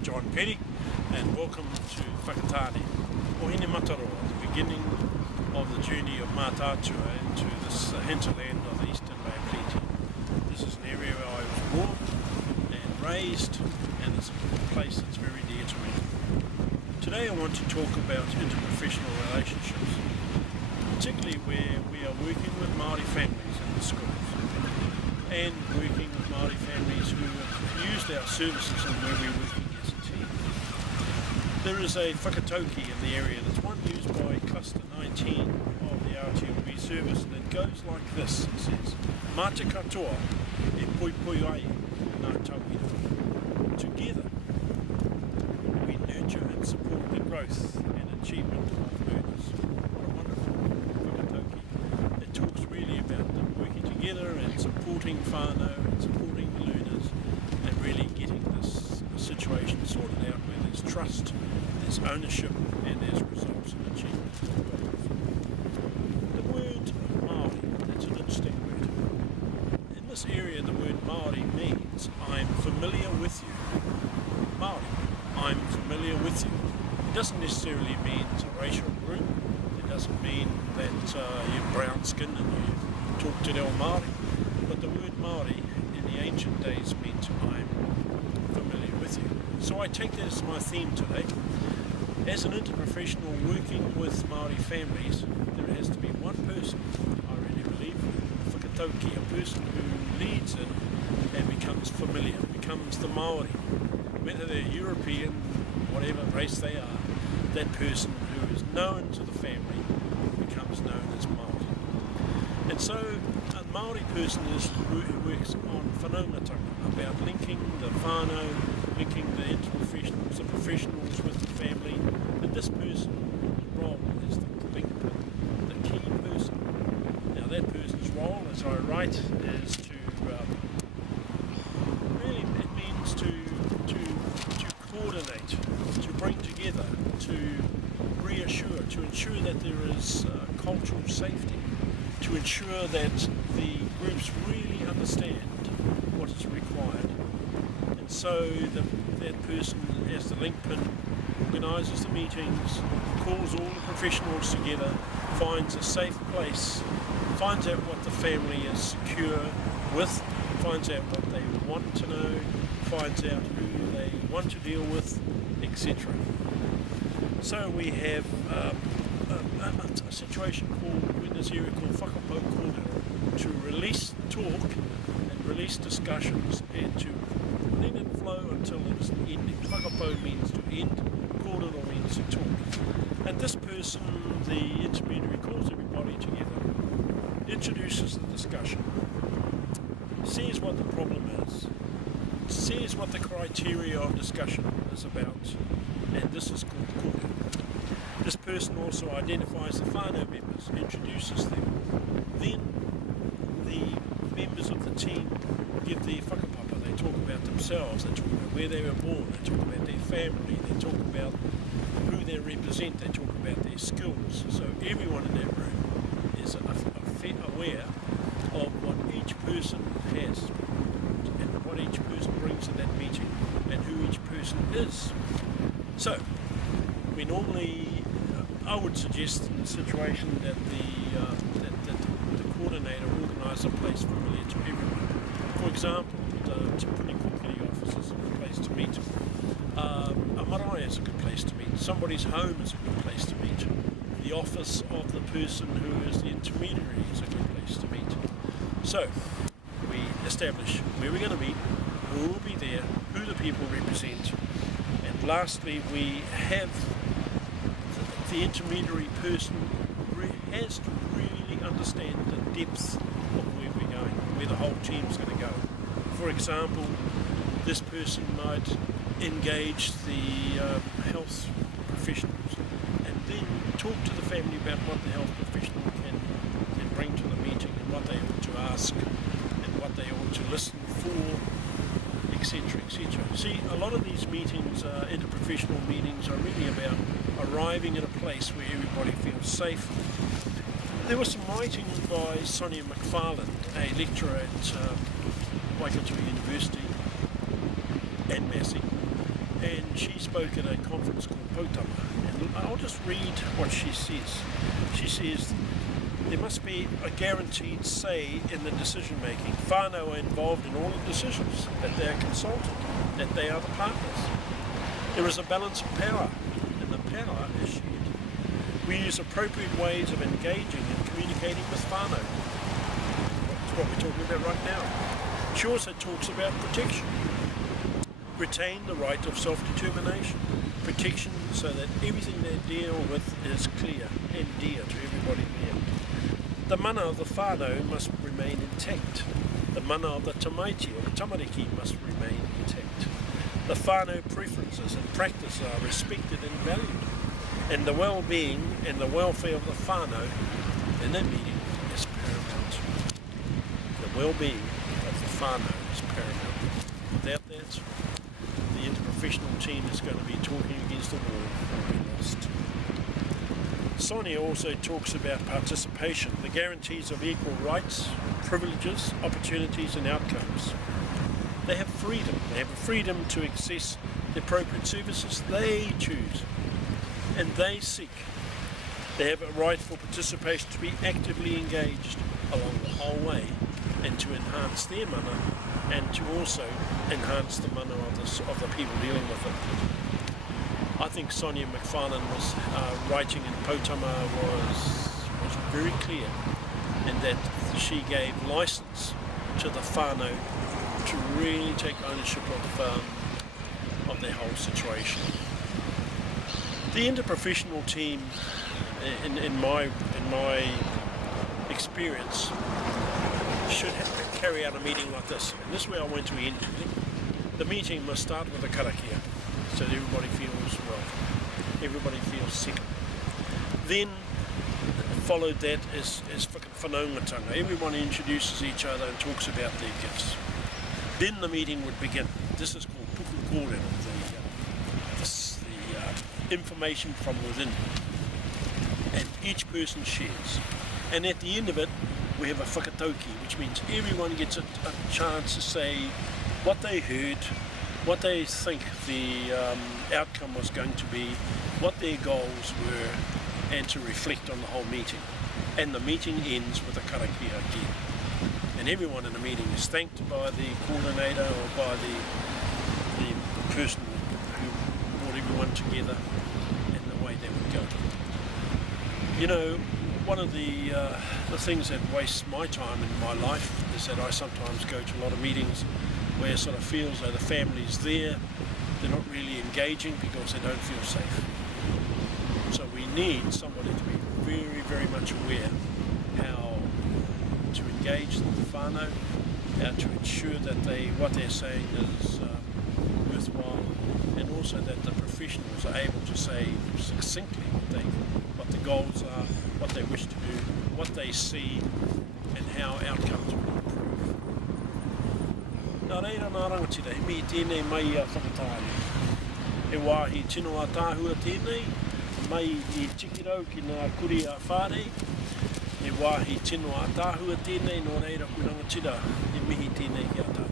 I'm John Peri, and welcome to Whakatane, Ohine Mataroa, the beginning of the journey of Mātātua into this hinterland of the Eastern Bay of Plenty. This is an area where I was born and raised, and it's a place that's very dear to me. Today I want to talk about interprofessional relationships, particularly where we are working with Maori families in the schools and working with Maori families who have used our services and where we're working as a team. There is a whakatauki in the area that's one used by Cluster 19 of the RTLB service, and it goes like this. It says, Mā te katoa e poi poi ai nā tauira. Together we nurture and support the growth and achievement of learners. What a wonderful whakatauki. It talks really about them working together and supporting whanau and supporting the learners and really getting this situation sorted out where there's trust, there's ownership, and there's results and achievement. The word Maori, that's an interesting word. In this area the word Maori means I'm familiar with you. Maori, I'm familiar with you. It doesn't necessarily mean it's a racial group. It doesn't mean that you're brown skinned and you talk to Te Reo Māori. But the word Maori in the ancient days meant I'm familiar with you. So I take that as my theme today. As an interprofessional working with Maori families, there has to be one person, I really believe, whakatauki, a person who leads in and becomes familiar, becomes the Maori. Whether they're European, whatever race they are, that person who is known to the family becomes known as Maori. And so a Maori person is who works on whanaungatanga, about linking the whanau, linking the interprofessionals, the professionals with the family, and this person's role is the link pin, the key person. Now that person's role, as I write, is to really it means to coordinate, to bring together, to reassure, to ensure that there is cultural safety, to ensure that the groups really understand what is required. And so that person, as the link pin, organises the meetings, calls all the professionals together, finds a safe place, finds out what the family is secure with, finds out what they want to know, finds out who they want to deal with, etc. So we have a situation in this area called whakapau kōrero, to release talk and release discussions and to let it flow until it's ending. Whakapau means to end, kōrero means to talk. And this person, the intermediary, calls everybody together, introduces the discussion, sees what the problem is, sees what the criteria of discussion is about, and this is called kōrero. This person also identifies the whānau members, introduces them. Then the members of the team give their whakapapa. They talk about themselves, they talk about where they were born, they talk about their family, they talk about who they represent, they talk about their skills. So everyone in that room is aware of what each person has and what each person brings to that meeting and who each person is. So we normally, I would suggest in the situation that the coordinator organise a place familiar to everyone. For example, the Te Puni office is a good place to meet. A marae is a good place to meet. Somebody's home is a good place to meet. The office of the person who is the intermediary is a good place to meet. So we establish where we're going to meet, who will be there, who the people represent, and lastly we have the intermediary person has to really understand the depth of where we're going, where the whole team's going to go. For example, this person might engage the health professionals and then talk to the family about what the health professional can bring to the meeting and what they ought to ask and what they ought to listen for, etc., etc. See, a lot of these meetings, interprofessional meetings, are really about arriving at a place where everybody feels safe. There was some writing by Sonia McFarland, a lecturer at Waikato University and Massey, and she spoke at a conference called Potama, and I'll just read what she says. She says, there must be a guaranteed say in the decision making. Whanau are involved in all the decisions, that they are consulted, that they are the partners. There is a balance of power, and the power is shared. We use appropriate ways of engaging and communicating with whanau. That's what we're talking about right now. She also talks about protection. Retain the right of self-determination. Protection so that everything they deal with is clear and dear to everybody there. The mana of the whanau must remain intact. The mana of the tamaiti or the tamariki must remain intact. The whanau preferences and practices are respected and valued. And the well-being and the welfare of the whanau in that meeting is paramount. The well-being of the whanau is paramount. Without that, the interprofessional team is going to be talking against the wall and be lost. Sonia also talks about participation, the guarantees of equal rights, privileges, opportunities and outcomes. They have freedom. They have a freedom to access the appropriate services they choose and they seek. They have a right for participation to be actively engaged along the whole way and to enhance their mana and to also enhance the mana of the people dealing with it. I think Sonia McFarlane was writing in Potama was very clear in that she gave license to the whanau to really take ownership of their whole situation. The interprofessional team, in my experience, should carry out a meeting like this. And this is where I want to end. The meeting must start with a karakia, so that everybody feels welcome, everybody feels second. Then followed that is whanaungatanga. Everyone introduces each other and talks about their gifts. Then the meeting would begin. This is called puku kōrero, the information from within. And each person shares. And at the end of it, we have a whakatauki, which means everyone gets a chance to say what they heard, what they think the outcome was going to be, what their goals were, and to reflect on the whole meeting. And the meeting ends with a karakia again. And everyone in the meeting is thanked by the coordinator or by the person who brought everyone together and the way they would go. You know, one of the things that wastes my time in my life is that I sometimes go to a lot of meetings where it sort of feels like the family's there, they're not really engaging because they don't feel safe. So we need somebody to be very, very much aware how to engage the whanau, how to ensure that what they're saying is worthwhile, and also that the professionals are able to say succinctly what the goals are, what they wish to do, what they see, and how outcomes will improve. Nā reira nā rangatira, he mihi tēnei mai a whakatāne. E wāhi tino a tāhua tēnei, mai I tikirau ki ngā kuri a whārei. E wāhi tino a tāhua tēnei, nō reira ku rangatira, he mihi tēnei ki a tāhua.